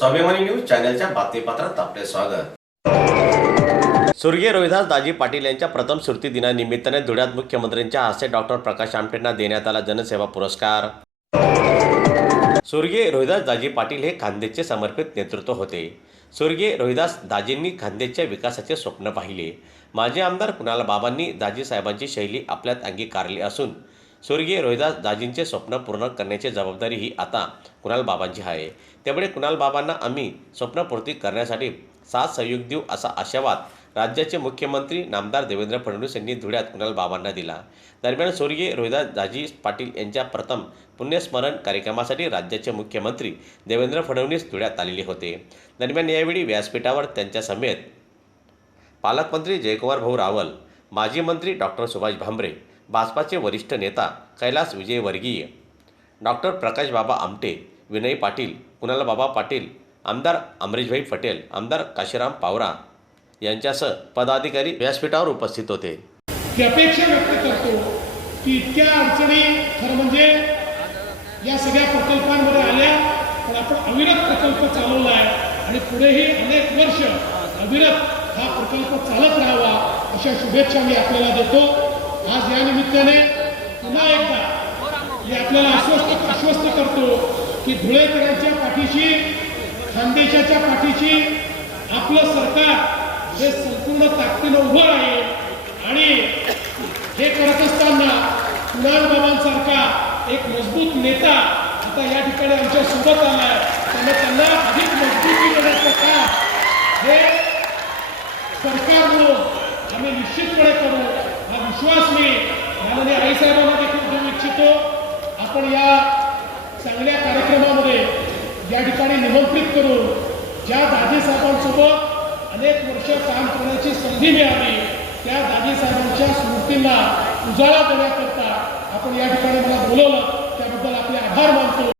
स्वाभिमानी न्यूज चॅनलच्या बातमीपत्रात आपले स्वागत. स्वर्गीय रोहिदास दाजी पाटील यांच्या प्रथम स्मृती दिनानिमित्ताने धुळ्यात मुख्यमंत्र्यांच्या हस्ते डॉक्टर प्रकाश आमटेंना देण्यात आला जनसेवा पुरस्कार. स्वर्गीय रोहिदास दाजी पाटील हे खांदेचे समर्पित नेतृत्व होते. स्वर्गीय रोहिदास दाजींनी खांदेच्या विकासाचे स्वप्न पाहिले. माजी आमदार कुणाल बाबांनी दाजी साहेबांची शैली आपल्यात अंगीकारली असून स्वर्गीय रोहिदास दाजींचे स्वप्न पूर्ण करण्याची जबाबदारी ही आता कुणाल बाबांची आहे. त्यामुळे कुणाल बाबांना आम्ही स्वप्नपूर्ती करण्यासाठी साथ सहयोग देऊ असा आशावाद राज्याचे मुख्यमंत्री नामदार देवेंद्र फडणवीस यांनी धुळ्यात कुणाल बाबांना दिला. दरम्यान स्वर्गीय रोहिदास दाजी पाटील यांच्या प्रथम पुण्यस्मरण कार्यक्रमासाठी राज्याचे मुख्यमंत्री देवेंद्र फडणवीस धुळ्यात आलेले होते. दरम्यान यावेळी व्यासपीठावर त्यांच्या समेत पालकमंत्री जयकुमार भाऊ रावल माजी मंत्री डॉक्टर सुभाष भांबरे भाजपाचे वरिष्ठ नेता कैलास विजयवर्गीय डॉक्टर प्रकाशबाबा आमटे विनय पाटील कुणालबाबा पाटील आमदार अमरीशभाई पटेल आमदार काशीराम पावरा यांच्यासह पदाधिकारी व्यासपीठावर उपस्थित होते. ही अपेक्षा व्यक्त करतो की इतक्या अडचणी खरं म्हणजे या सगळ्या प्रकल्पांमध्ये आल्या पण आपण अविरत प्रकल्प चालवला आहे आणि पुढेही अनेक वर्ष अविरत हा प्रकल्प चालत राहावा अशा शुभेच्छा मी आपल्याला देतो. आज या निमित्ताने पुन्हा एकदा मी आपल्याला आश्वस्त आश्वस्त करतो की धुळेकरांच्या पाठीशी खानदेशाच्या पाठीशी आपलं सरकार हे संपूर्ण ताकदीनं उभं राहील. आणि हे करत असताना कुणाल बाबांसारखा एक मजबूत नेता आता या ठिकाणी आमच्यासोबत आलाय. त्यामुळे त्यांना अधिक मजबूती देण्याचं काम हे सरकार म्हणून आम्ही निश्चितपणे करू. हा विश्वास मी माननीय आईसाहेबांना देखील देऊ इच्छितो. आपण या चांगल्या कार्यक्रमामध्ये या ठिकाणी निमंत्रित करून ज्या दादी साहेबांसोबत अनेक वर्ष काम करण्याची संधी मिळाली त्या दादी साहेबांच्या स्मृतींना उजाळा देण्याकरता आपण या ठिकाणी मला बोलवलं. त्याबद्दल आपले आभार मानतो.